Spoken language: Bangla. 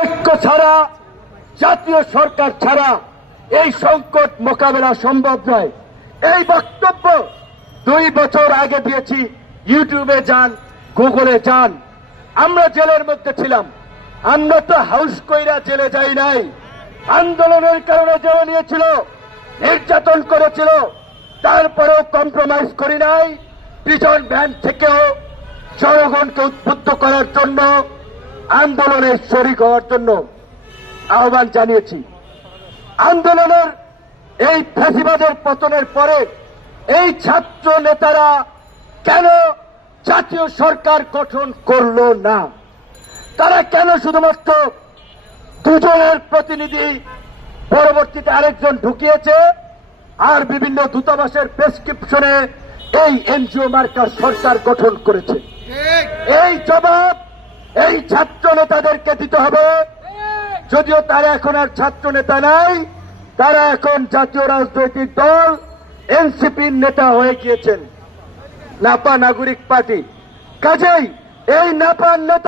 ঐক্য ছাড়া, জাতীয় সরকার ছাড়া এই সংকট মোকাবেলা সম্ভব নয়। এই বক্তব্য 2 বছর আগে দিয়েছি। ইউটিউবে যান, গুগলে যান। আমরা জেলের মধ্যে ছিলাম, আমরা তো হাউস কইরা জেলে যাই নাই। আন্দোলনের কারণে জেলে নিয়েছিল, নির্যাতন করেছিল, তারপরেও কম্প্রোমাইজ করি নাই। প্রিজন ভ্যান থেকেও জনগণকে উদ্বুদ্ধ করার জন্য, আন্দোলনের শরিক হওয়ার জন্য আহ্বান জানিয়েছি। আন্দোলনের এই ফ্যাসিবাদের পতনের পরে এই ছাত্র নেতারা কেন জাতীয় সরকার গঠন করলো না? তারা কেন শুধুমাত্র 2 জনের প্রতিনিধি, পরবর্তীতে আরেকজন ঢুকিয়েছে, আর বিভিন্ন দূতাবাসের প্রেসক্রিপশনে এই এনজিও মার্কার সরকার গঠন করেছে? এই জবাব এই ছাত্র নেতাদেরকে দিতে হবে। যদিও তারা এখন আর ছাত্র নেতা নাই, তারা এখন জাতীয় রাজনৈতিক দল এনসিপির নেতা হয়ে গিয়েছেন, নাপা নাগরিক পার্টি। কাজেই এই নাপার নেতা